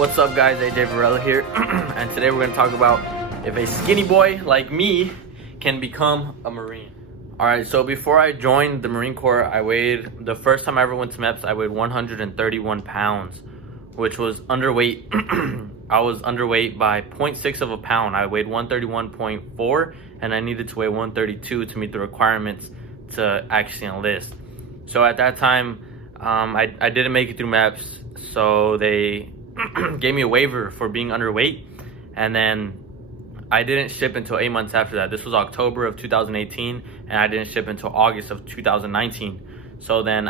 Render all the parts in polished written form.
What's up guys, AJ Varela here, and today we're going to talk about if a skinny boy like me can become a Marine. Alright, so before I joined the Marine Corps, the first time I ever went to MEPS, I weighed 131 pounds, which was underweight. I was underweight by 0.6 of a pound. I weighed 131.4 and I needed to weigh 132 to meet the requirements to actually enlist. So at that time, I didn't make it through MEPS, so they gave me a waiver for being underweight, and then I didn't ship until 8 months after that. This was October of 2018, and I didn't ship until August of 2019. So then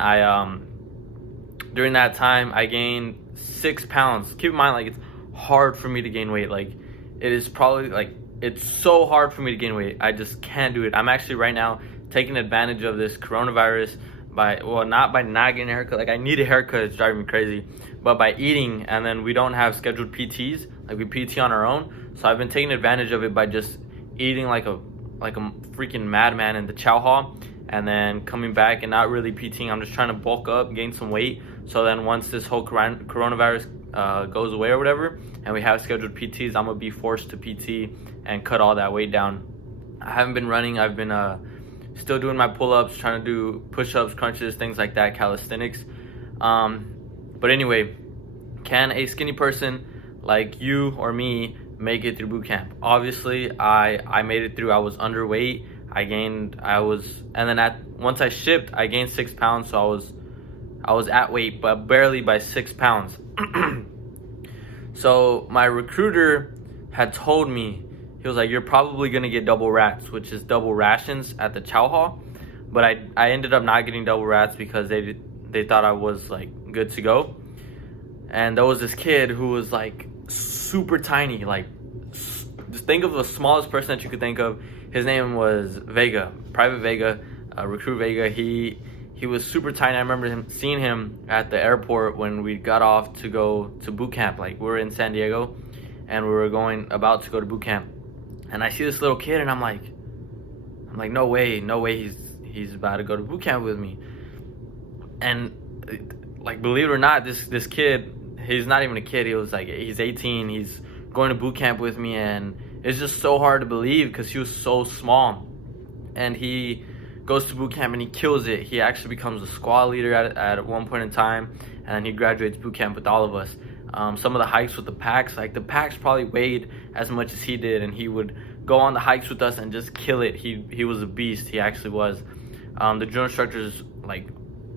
during that time, I gained 6 pounds. Keep in mind, like, it's hard for me to gain weight. Like, it is probably, like, it's so hard for me to gain weight. I just can't do it. I'm actually right now taking advantage of this coronavirus not by not getting a haircut. Like, I need a haircut, it's driving me crazy, but by eating. And then we don't have scheduled PTs, like we PT on our own, so I've been taking advantage of it by just eating like a freaking madman in the chow hall, and then coming back and not really PTing. I'm just trying to bulk up, gain some weight, so then once this whole coronavirus goes away or whatever, and we have scheduled PTs, I'm gonna be forced to PT and cut all that weight down. I haven't been running. I've been still doing my pull-ups, trying to do push-ups, crunches, things like that, calisthenics. But anyway, can a skinny person like you or me make it through boot camp? Obviously, I made it through. I was underweight. Once I shipped, I gained 6 pounds, so I was at weight, but barely by 6 pounds. So my recruiter had told me, he was like, you're probably going to get double rats, which is double rations at the chow hall. But I ended up not getting double rats because they thought I was like good to go. And there was this kid who was like super tiny, like just think of the smallest person that you could think of. His name was Vega, Private Vega, Recruit Vega. He was super tiny. I remember seeing him at the airport when we got off to go to boot camp. Like, we were in San Diego and we were about to go to boot camp. And I see this little kid, and I'm like, no way, he's about to go to boot camp with me. And like, believe it or not, this kid, he's not even a kid. He's 18. He's going to boot camp with me, and it's just so hard to believe because he was so small. And he goes to boot camp and he kills it. He actually becomes a squad leader at one point in time, and then he graduates boot camp with all of us. Some of the hikes with the packs, like the packs probably weighed as much as he did, and he would go on the hikes with us and just kill it. He was a beast. He actually was. The drill instructors like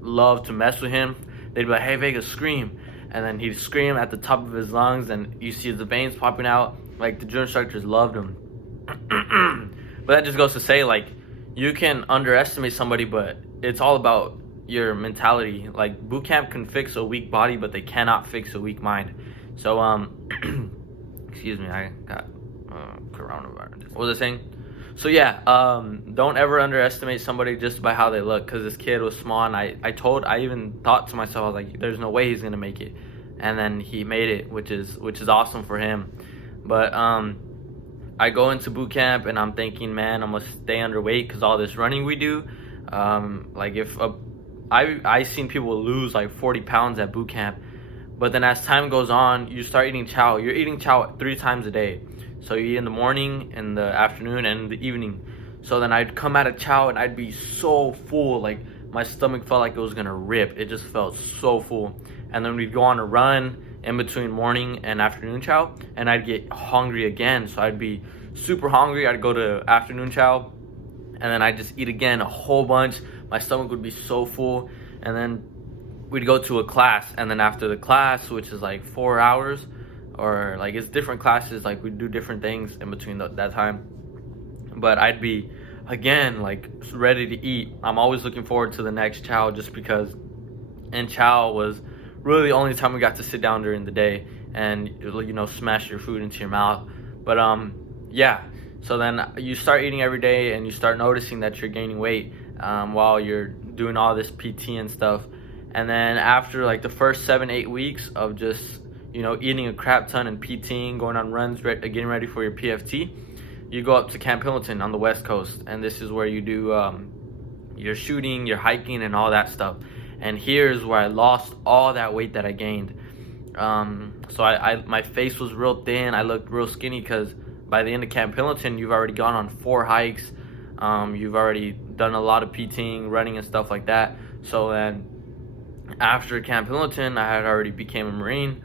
loved to mess with him. They'd be like, hey Vegas, scream, and then he'd scream at the top of his lungs, and you see the veins popping out. Like, the drill instructors loved him. But that just goes to say, like, you can underestimate somebody, but it's all about your mentality. Like, boot camp can fix a weak body, but they cannot fix a weak mind. So excuse me, I got coronavirus. What was I saying? So yeah, don't ever underestimate somebody just by how they look, because this kid was small, and I even thought to myself, I was like, there's no way he's gonna make it, and then he made it, which is awesome for him. But I go into boot camp and I'm thinking, man, I'm gonna stay underweight because all this running we do. Like, I seen people lose like 40 pounds at boot camp, but then as time goes on, you start eating chow. You're eating chow 3 times a day. So you eat in the morning, in the afternoon, and in the evening. So then I'd come out of chow and I'd be so full, like my stomach felt like it was gonna rip. It just felt so full. And then we'd go on a run in between morning and afternoon chow, and I'd get hungry again. So I'd be super hungry. I'd go to afternoon chow, and then I'd just eat again a whole bunch. My stomach would be so full, and then we'd go to a class, and then after the class, which is like 4 hours, or like it's different classes, like we do different things in between that time, but I'd be again like ready to eat. I'm always looking forward to the next chow, just because in chow was really the only time we got to sit down during the day and, you know, smash your food into your mouth. But yeah, so then you start eating every day and you start noticing that you're gaining weight while you're doing all this PT and stuff. And then after like the first 7-8 weeks of just, you know, eating a crap ton and PTing, going on runs, getting ready for your PFT, you go up to Camp Pendleton on the West Coast, and this is where you do your shooting, your hiking, and all that stuff. And here's where I lost all that weight that I gained. So my face was real thin. I looked real skinny because by the end of Camp Pendleton, you've already gone on 4 hikes. You've already done a lot of PTing, running, and stuff like that. So then after Camp Pendleton, I had already became a Marine.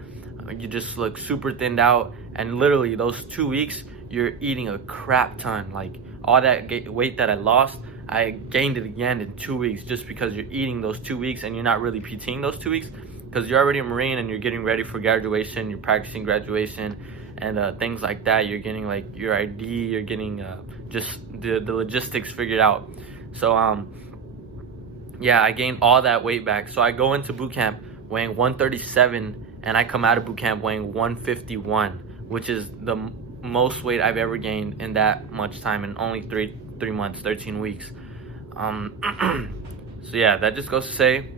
You just look super thinned out, and literally those 2 weeks, you're eating a crap ton. Like all that weight that I lost, I gained it again in 2 weeks, just because you're eating those 2 weeks and you're not really PTing those 2 weeks, because you're already a Marine and you're getting ready for graduation, you're practicing graduation and things like that. You're getting like your ID, you're getting just the logistics figured out. So yeah, I gained all that weight back. So I go into boot camp weighing 137, and I come out of boot camp weighing 151, which is the most weight I've ever gained in that much time, in only three months, 13 weeks. So yeah, that just goes to say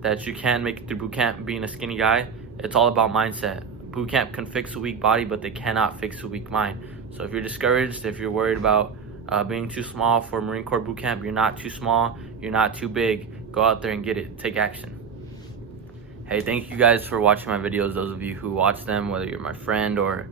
that you can make it through boot camp being a skinny guy. It's all about mindset. Boot camp can fix a weak body, but they cannot fix a weak mind. So if you're discouraged, if you're worried about being too small for Marine Corps boot camp, you're not too small, you're not too big. Go out there and get it. Take action. Hey, thank you guys for watching my videos. Those of you who watch them, whether you're my friend or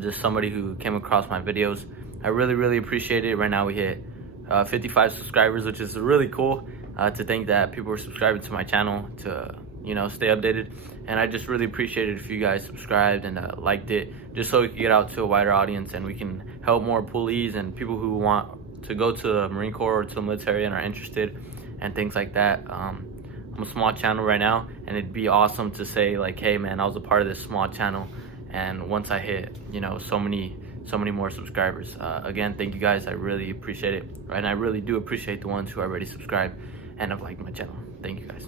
just somebody who came across my videos, I really appreciate it. Right now we hit 55 subscribers, which is really cool to think that people are subscribing to my channel to, you know, stay updated. And I just really appreciate it if you guys subscribed and liked it, just so we can get out to a wider audience and we can help more pulleys and people who want to go to the Marine Corps or to the military and are interested and things like that. I'm a small channel right now, and it'd be awesome to say like, hey man, I was a part of this small channel, and once I hit, you know, so many more subscribers. Again, thank you guys. I really appreciate it, and I really do appreciate the ones who already subscribed and have liked my channel. Thank you guys.